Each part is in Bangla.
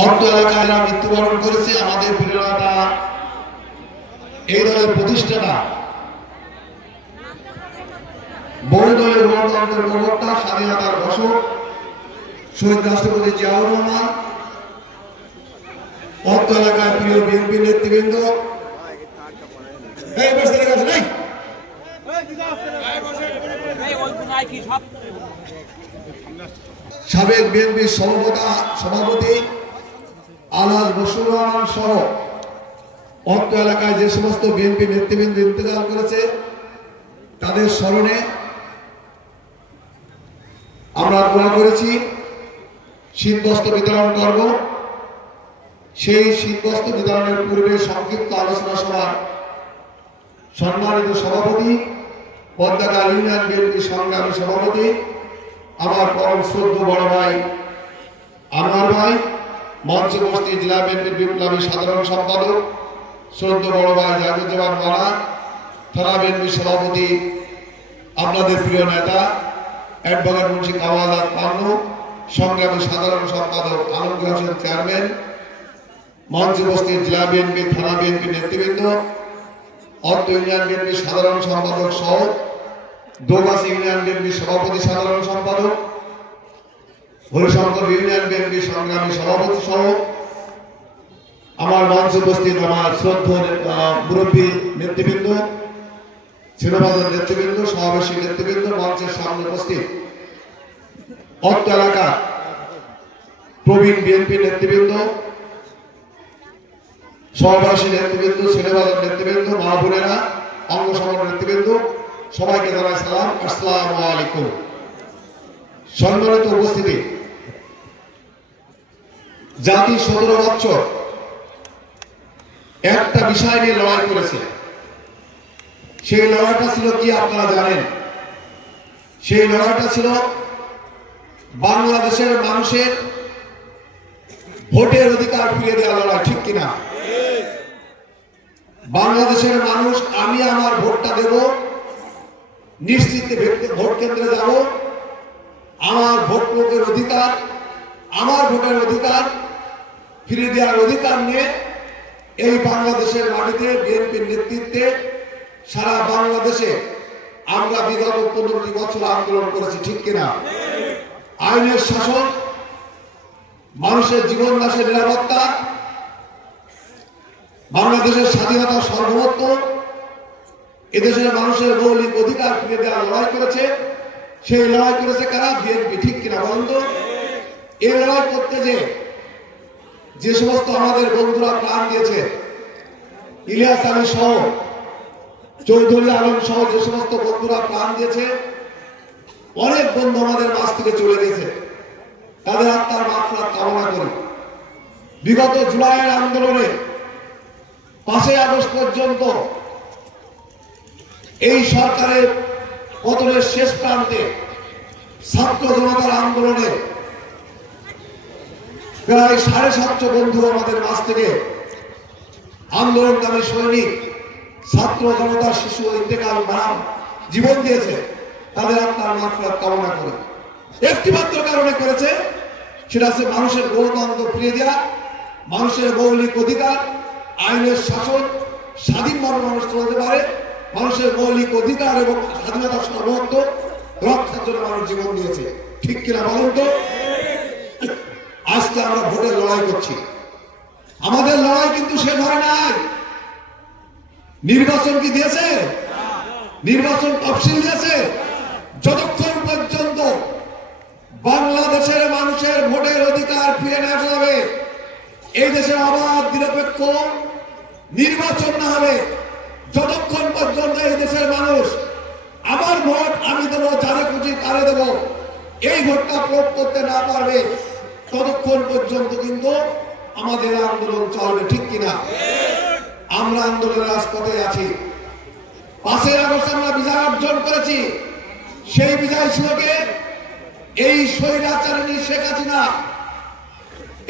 অত্র এলাকায় যারা মৃত্যুবরণ করেছে আমাদের প্রিয় নেতা, এই দলের প্রতিষ্ঠাতা, বহুদলীয় গণতন্ত্রের প্রবক্তা, স্বাধীনতার ঘোষক শহীদ রাষ্ট্রপতি জিয়াউর রহমান, অত্র এলাকায় প্রিয় বিএনপি নেতৃবৃন্দ, সাবেক বিএনপির সভাপতি আলহাজ বশির রহমান সহ অত্র এলাকায় যে সমস্ত বিএনপি নেতৃবৃন্দ ইন্তেকাল করেছে তাদের স্মরণে আমরা দোয়া করেছি, শীতবস্ত্র বিতরণ করব। সেই শীতবস্ত্র বিতরণের পূর্বে সংক্ষিপ্ত আলোচনা সভা সম্মানিত সভাপতি, পদ্মাকার ইউনিয়ন বিএনপি সংগ্রামী সভাপতি, আমার পরম শ্রদ্ধেয় বড় ভাই আনোয়ার ভাই, মঞ্চে উপস্থিত জেলা বিএনপির বিপ্লবী সাধারণ সম্পাদক শ্রদ্ধেয় বড় ভাই জাহাঙ্গীর মালা, থানা বিএনপি সভাপতি, আপনাদের প্রিয় নেতা অ্যাডভোকেট মুন্সি কাওয়াল পান্নু, সংগ্রামী সাধারণ সম্পাদক আলমগীর হোসেন চেয়ারম্যান, মঞ্চে উপস্থিত জেলা বিএনপি থানা বিএনপি নেতৃবৃন্দ, অত্র ইউনিয়ন বিএনপি সাধারণ সম্পাদক সহ দোগাছি ইউনিয়ন বিএনপি সভাপতি সাধারণ সম্পাদক, হরিশঙ্কর ইউনিয়ন বিএনপি সংগ্রামী সভাপতি সহ আমার মঞ্চে উপস্থিত আমার শ্রদ্ধেয় মুরব্বী নেতৃবৃন্দ, ছিন্নভাজন নেতৃবৃন্দ, সমাবেশী নেতৃবৃন্দ, মঞ্চের সামনে উপস্থিত অত্র এলাকা প্রবীণ বিএনপি নেতৃবৃন্দ, সমাবেশী নেতৃবৃন্দ, ছিন্নভাজন নেতৃবৃন্দ, মা বোনেরা, অঙ্গ সংগঠন নেতৃবৃন্দ, সবাইকে জানাই সালাম, আসসালামু আলাইকুম। সম্মানিত উপস্থিতি, জাতি 17 বছর একটা বিষয় নিয়ে লড়াই করেছে। সেই লড়াইটা ছিল কি আপনারা জানেন? সেই লড়াইটা ছিল বাংলাদেশের মানুষের ভোটের অধিকার ফিরিয়ে দেওয়ার লড়াই, ঠিক কিনা? বাংলাদেশের মানুষ আমি আমার ভোটটা দেব, নিশ্চিত ভোট কেন্দ্রে যাব, আমার ভোট প্রয়োগের অধিকার, আমার ভোটের অধিকার ফিরিয়ে দেওয়ার অধিকার নিয়ে এই বাংলাদেশের মাটিতে বিএনপির নেতৃত্বে সারা বাংলাদেশে আমরা বিগত 15টি বছর আন্দোলন করেছি, ঠিক কিনা? আইনের শাসন, মানুষের জীবন দাসের নিরাপত্তা, বাংলাদেশের স্বাধীনতা সার্বভৌমত্ব, এদেশের মানুষের মৌলিক অধিকার ফিরে দেওয়ার লড়াই করেছে। সেই লড়াই করেছে কারা? বিএনপি, ঠিক কিনা বলুন তো? এই লড়াই করতে যে সমস্ত আমাদের বন্ধুরা প্রাণ দিয়েছে, ইলিয়াস আলী সহ, চৌধুরী আলম সহ যে সমস্ত বন্ধুরা প্রাণ দিয়েছে, অনেক বন্ধু আমাদের মাঝ থেকে চলে গেছে, তাদের আত্মার মাগফিরাত কামনা করি। বিগত জুলাইয়ের আন্দোলনে 5ই আগস্ট পর্যন্ত এই সরকারের পতনের শেষ প্রান্তে ছাত্র জনতার আন্দোলনে প্রায় 750 বন্ধু আমাদের মাঝ থেকে আন্দোলনকারী সৈনিক, ছাত্র জনতা, শিশু, ইন্তেকাল, মারাম জীবন দিয়েছে, তাদের আত্মার মাগফিরাত কামনা করে। একটি মাত্র কারণে করেছে, সেটা হচ্ছে মানুষের গণতন্ত্র ফিরিয়ে দেওয়া, মানুষের মৌলিক অধিকার, আইনের শাসন, স্বাধীনভাবে মানুষ চলতে পারে, মানুষের মৌলিক অধিকার এবং স্বাধীনতা সার্বভৌমত্ব রক্ষার জন্য মানুষ জীবন দিয়েছে, ঠিক কিনা বলুন তো? আজকে আমরা ভোটের লড়াই করছি, আমাদের লড়াই কিন্তু সে ধরে নাই। নির্বাচন কি দিয়েছে? নির্বাচন তফসিল দিয়েছে? যতক্ষণ পর্যন্ত বাংলাদেশের মানুষের ভোটের অধিকার ফিরে না যাবে, এই দেশের অবাধ নিরপেক্ষ নির্বাচন না হবে, যতক্ষণ পর্যন্ত এই দেশের মানুষ আমার ভোট আমি দেবো, যারে খুশি তারে দেবো, এই ভোটটা প্রয়োগ করতে না পারবে, ততক্ষণ পর্যন্ত কিন্তু আমাদের আন্দোলন চলবে, ঠিক কিনা? আমরা আন্দোলনের রাজপথে আছি। 5ই আগস্ট আমরা বিজয় অর্জন করেছি। সেই বিজয় ছিলকে এই স্বৈরাচারিণী শেখ হাসিনা,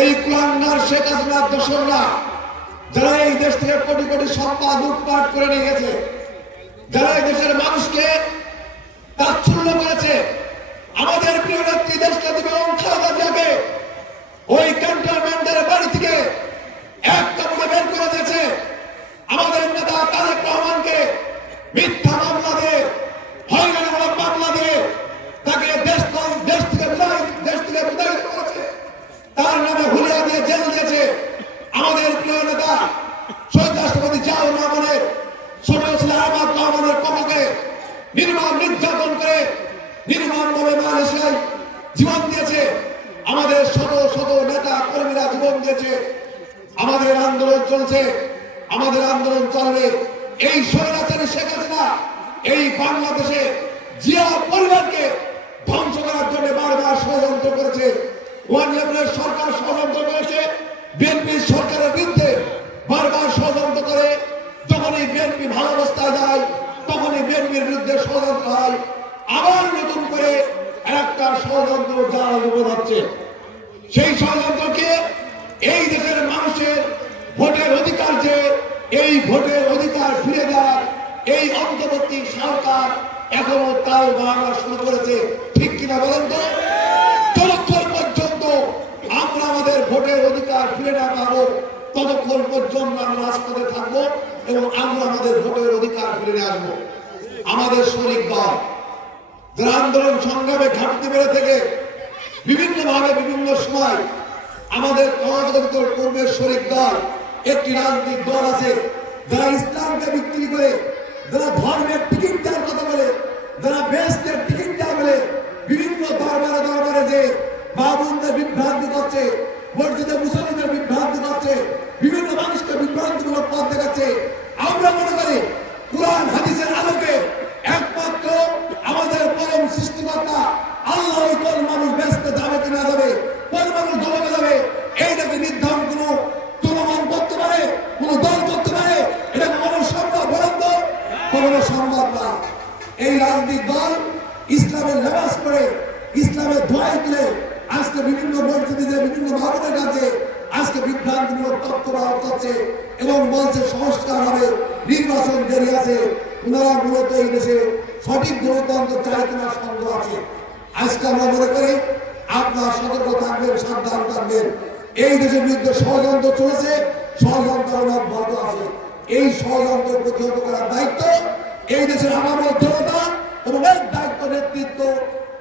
এই কুলাঙ্গার শেখ হাসিনার দোসররা, যারা এই দেশ থেকে কোটি কোটি সম্পদ লুটপাট করে নিয়ে গেছে, যারা এই দেশের মানুষকে তাচ্ছল্য করেছে, আমাদের প্রিয় নেত্রী দেশকে খালেদা জিয়াকে ওই ক্যান্টনমেন্টের তার নামে হুলিয়া দিয়ে জেল দিয়েছে আমাদের প্রিয় নেতা শহীদ রাষ্ট্রপতি জিয়াউর রহমানের ছোট ছেলে আহমদ রহমানের কমকে নির্মম নির্যাতন করে নির্মমভাবে মালয়েশিয়ায় জীবন দিয়েছে। আমাদের শত শত নেতা কর্মীরা জীবন দিয়েছে। আমাদের আন্দোলন চলছে, আমাদের আন্দোলন চলবে। এই স্বৈরাচারী শেখ হাসিনা এই বাংলাদেশে জিয়া পরিবারকে ধ্বংস করার জন্য বারবার ষড়যন্ত্র করেছে। ওয়ান লেভেলের সরকার ষড়যন্ত্র করেছে, বিএনপি সরকারের বিরুদ্ধে বারবার ষড়যন্ত্র করে। যখনই বিএনপি ভালো অবস্থায় যায় তখনই বিএনপির বিরুদ্ধে ষড়যন্ত্র হয়। আবার নতুন করে একটা ষড়যন্ত্র জাল হচ্ছে। সেই ষড়যন্ত্রকে এই দেশের মানুষের ভোটের অধিকার, যে এই ভোটের অধিকার ফিরে দেওয়ার এই অন্তর্বর্তী সরকার এখনো তাল বাড়ানো শুরু করেছে। ঠিক কিনা বলেন তো? যতক্ষণ পর্যন্ত আমরা আমাদের ভোটের অধিকার ফিরে না পাবো ততক্ষণ পর্যন্ত আমরা রাজপথে থাকবো এবং আমরা আমাদের ভোটের অধিকার ফিরে আসবো। আমাদের শরিক দল যারা আন্দোলন সংগ্রামে ঘাটতি বেড়ে থেকে বিভিন্ন ভাবে বিভিন্ন সময় আমাদের কর্মের শরিক দল, একটি রাজনৈতিক দল আছে যারা ইসলামকে বিক্রি করে, যারা ধর্মের টিকিট দেওয়ার কথা বলে, যারা বেহেশতের টিকিট দেওয়া বলে বিভিন্ন দরবারে দরবারে যে বাবুনদের বিভ্রান্তি করছে, মসজিদে মুসলিমদের বিভ্রান্তি করছে, বিভিন্ন মানুষকে বিভ্রান্তিমূলক পথ দেখাচ্ছে। আমরা মনে করি কুরআন হাদিসের আলোকে একমাত্র আমাদের পরম সৃষ্টিকর্তা আল্লাহই কোন মানুষ বেহেশতে যাবে কিনা যাবে, কোন মানুষ দোজখে যাবে, এইটাকে নির্ধারণ কোনো মন করতে পারে, কোন দল করতে পারে? এটা কখনো সম্ভব? বলেন তো, কখনো সম্ভব না। এই রাজনৈতিক দল ইসলামের লেবাস করে, ইসলামের ধোঁয়াই তুলে আজকে বিভিন্ন মসজিদে বিভিন্ন ভাবনের কাছে আজকে বিভ্রান্তিমূলক তথ্য ব্যবহার করছে এবং বলছে সংস্কার হবে, নির্বাচন দেরি আছে। ওনারা মূলত এই দেশে সঠিক গণতন্ত্র চায় কিনা সন্দেহ আছে। আজকে আমরা মনে করি আপনার সতর্ক থাকবেন, সাবধান থাকবেন। এই দেশের বিরুদ্ধে ষড়যন্ত্র চলেছে, ষড়যন্ত্র অব্যাহত আছে। এই ষড়যন্ত্র প্রতিহত করার দায়িত্ব এই দেশের আগামী জনতা এবং এর দায়িত্ব নেতৃত্ব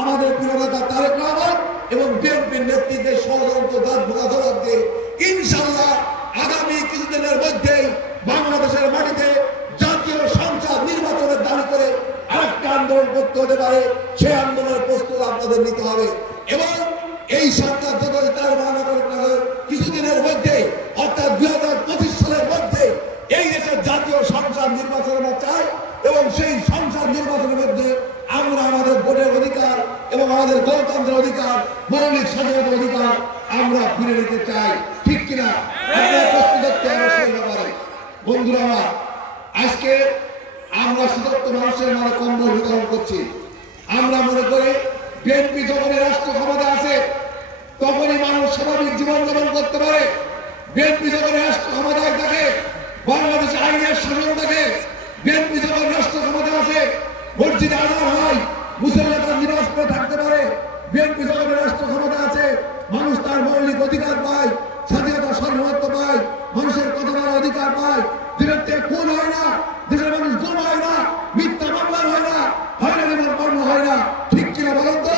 আমাদের প্রিয় নেতা তারেক রহমান এবং বিএনপির নেতৃত্বে ষড়যন্ত্র ধরাতে ইনশাআল্লাহ আগামী কিছুদিনের মধ্যেই বাংলাদেশের মাটিতে জাতীয় সংসদ নির্বাচনের দাবি করে আরেকটা আন্দোলন করতে হতে পারে। সেই আন্দোলনের প্রস্তুত আপনাদের নিতে হবে এবং এই সরকার যতই তার বাহানা করে কিছুদিনের মধ্যে অর্থাৎ 2025 সালের মধ্যে এই দেশের জাতীয় সংসদ নির্বাচন আমরা চাই এবং সেই সংসদ নির্বাচনের মধ্যে আমরা আমাদের ভোটের অধিকার এবং আমাদের গণতন্ত্রের অধিকার, মৌলিক স্বাধীনতার অধিকার আমরা ফিরে নিতে চাই। ঠিক কিনা? বন্ধুরা আমার, আজকে আমরা শীতত্ব মানুষের মানে কম্বল বিতরণ করছি। আমরা মনে করি বিএনপি যখনই রাষ্ট্র ক্ষমতা আছে তখনই মানুষ স্বাভাবিক জীবনযাপন করতে পারে। বিএনপি যখন রাষ্ট্র ক্ষমতায় থাকে, বাংলাদেশে আইনের শাসন থাকে, বিএনপি যখন রাষ্ট্র ক্ষমতা আছে, মসজিদে আজান হয়, মুসলমানরা নিবাস করে থাকতে পারে। বিএনপি যখন রাষ্ট্র ক্ষমতা আছে, মানুষ তার মৌলিক অধিকার পায়, স্বাধীনতা সার্বভৌমত্ব পায়, মানুষের কথা বলার অধিকার পায়। দিনের থেকে খুন হয় না, দেশের মানুষ গুম হয় না, মিথ্যা মামলা হয় না, হয়রানির কর্ম হয় না। ঠিক কিনা বলেন তো?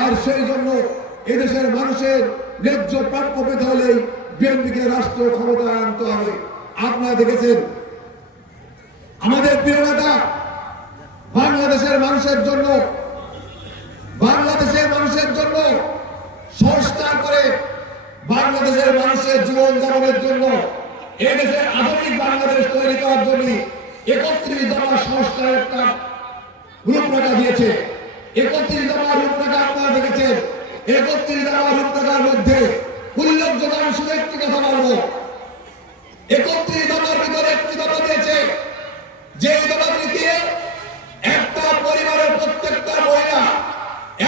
আর সেই জন্য এদেশের মানুষের ন্যায্য প্রাপ্য পেতে হলেই বিএনপিকে রাষ্ট্র ক্ষমতায় আনতে হবে। আপনারা দেখেছেন আমাদের প্রিয় নেতা বাংলাদেশের মানুষের জন্য সংস্কার করে বাংলাদেশের মানুষের জীবন যাপনের জন্য এদেশের আধুনিক বাংলাদেশ তৈরি করার জন্য 31 দফা সংস্কারের একটা রূপরেখা দিয়েছে। 31 দফা রূপরেখা আপনারা দেখেছেন। 31 দফা রূপরেখার মধ্যে উল্লেখযোগ্য আমি শুধু একটি কথা বলবো। 31 দফার ভিতরে একটি দফা দিয়েছে, যে দফাটি দিয়ে একটা পরিবারের প্রত্যেকটা মহিলা,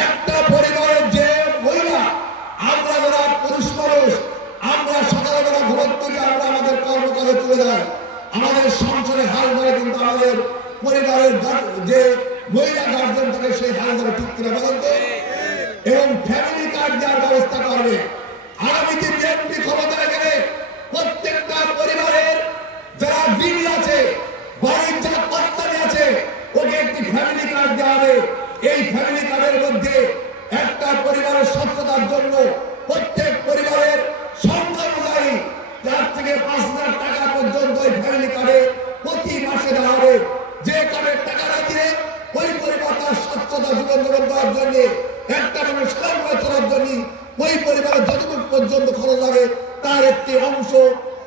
একটা পরিবারের যে মহিলা, আমরা যারা পুরুষ মানুষ, আমরা সকালবেলা ঘুম থেকে আমরা আমাদের কর্মকালে চলে যাই, আমাদের সংসারে হাল ধরে কিন্তু আমাদের পরিবারের যে মহিলা গার্জেন থাকে সেই হাল ধরে। ঠিক কিনা বলেন তো? এবং ফ্যামিলি কার্ড দেওয়ার ব্যবস্থা করবে। আগামীতে বিএনপি ক্ষমতায় গেলে প্রত্যেকটা পরিবারের যারা বিবি আছে, বাড়ির যারা কর্তারি আছে, ওকে একটি ফ্যামিলি কার্ড দেওয়া হবে। এই ফ্যামিলি কার্ডের মধ্যে একটা পরিবারের সচ্ছতার জন্য প্রত্যেক পর্যন্ত খরচ লাগে তার একটি অংশ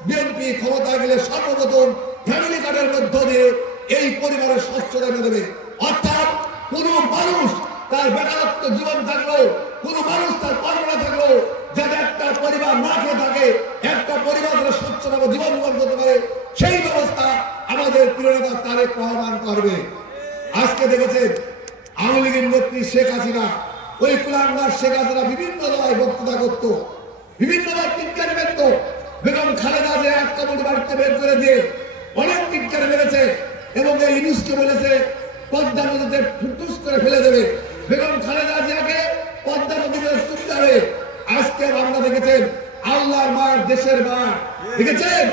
বিএনপি ক্ষমতায় গেলে সর্বপ্রথম ফ্যামিলি কার্ডের মধ্য দিয়ে এই পরিবারের স্বচ্ছতা এনে দেবে। অর্থাৎ কোন মানুষ তার বেকারত্ব জীবন থাকলো, কোন মানুষ তার কর্ম না থাকলো, যাতে একটা পরিবার না খেয়ে থাকে, একটা পরিবারের স্বচ্ছভাবে জীবন যাপন করতে পারে, সেই ব্যবস্থা আমাদের প্রিয় নেতা তারেক রহমান করবে। আজকে দেখেছেন আওয়ামী লীগের নেত্রী শেখ হাসিনা, ওই কুলাঙ্গার শেখ হাসিনা বিভিন্ন জায়গায় বক্তৃতা করত, বিভিন্নবার টিটকারি মেরত। বেগম খালেদা যে এক কমিটি বাড়িতে বের করে দিয়ে অনেক টিটকারি মেরেছে এবং এই ইউনুসকে বলেছে পদ্মা নদীতে ফুটুস করে ফেলে দেবে। বেগম খালেদা জিয়াকে পদ্মা নদীতে তুলতে হবে। আজকে আমরা দেখেছেন আল্লাহর মার দেশের মা, দেখেছেন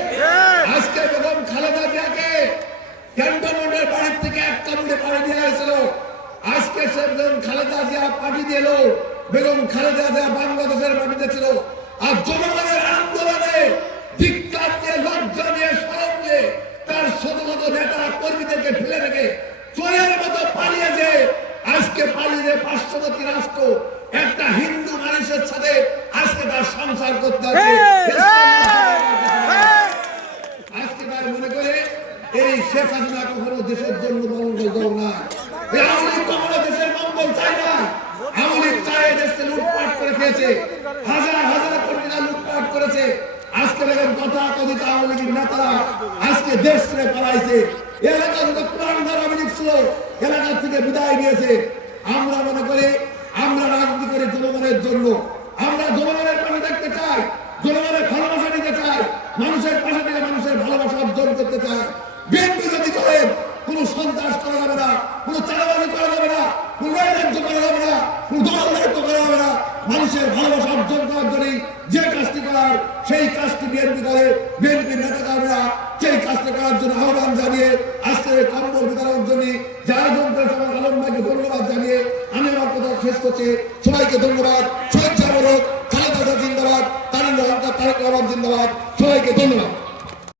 আজকে বেগম খালেদা জিয়াকে ক্যান্টনমেন্টের বাড়ির থেকে এক কামড়ে পানি দিয়ে হয়েছিল। আজকে সে বেগম খালেদা জিয়া পানি দিল, বেগম খালেদা জিয়া বাংলাদেশের মাটিতে ছিল। আর জনগণের আন্দোলনে ধিক্কার দিয়ে, লজ্জা নিয়ে, শরম নিয়ে তার শত শত নেতা কর্মীদেরকে ফেলে রেখে চোরের মতো পালিয়েছে। আজকে পালিয়ে পার্শ্ববর্তী রাষ্ট্র একটা হিন্দু মানুষের সাথে আজকে তার সংসার করতে হবে। আজকে তার মনে করে এই শেখ হাসিনা কখনো দেশের জন্য মঙ্গল করো না, আওয়ামী লীগ কখনো দেশের মঙ্গল চায় না। আওয়ামী লীগ চায় দেশকে লুটপাট করে খেয়েছে, হাজার হাজার কোটি টাকা লুটপাট করেছে। আজকে দেখেন কথা কথিত আওয়ামী লীগের নেতারা আজকে দেশ ছেড়ে পালাইছে। এলাকা থেকে প্রাণ আওয়ামী লীগ ছিল, এলাকা থেকে বিদায় নিয়েছে। আমরা মনে করি আমরা রাজনীতি করি জনগণের জন্য, আমরা জনগণের পাশে দেখতে চাই, জনগণের ভালোবাসা নিতে চাই, মানুষের পাশে থেকে মানুষের ভালোবাসা অর্জন করতে চাই। বিএনপি যদি করেন কোন সন্ত্রাস করা যাবে না, কোন চাঁদাবাজি করা যাবে না, কোন নৈরাজ্য করা যাবে না, কোন দখলদারিত্ব করা যাবে না। মানুষের ভালোবাসা অর্জন করার জন্য যে কাজটি করার সেই কাজটি বিএনপি করে। বিএনপির নেতাকর্মীরা সেই কাজটি করার জন্য আহ্বান জানিয়ে আজকের কম্বল বিতরণের জন্য যে আয়োজন করেছে আমার আলম ভাইকে ধন্যবাদ জানিয়ে আমি আমার কথা শেষ করছি। সবাইকে ধন্যবাদ।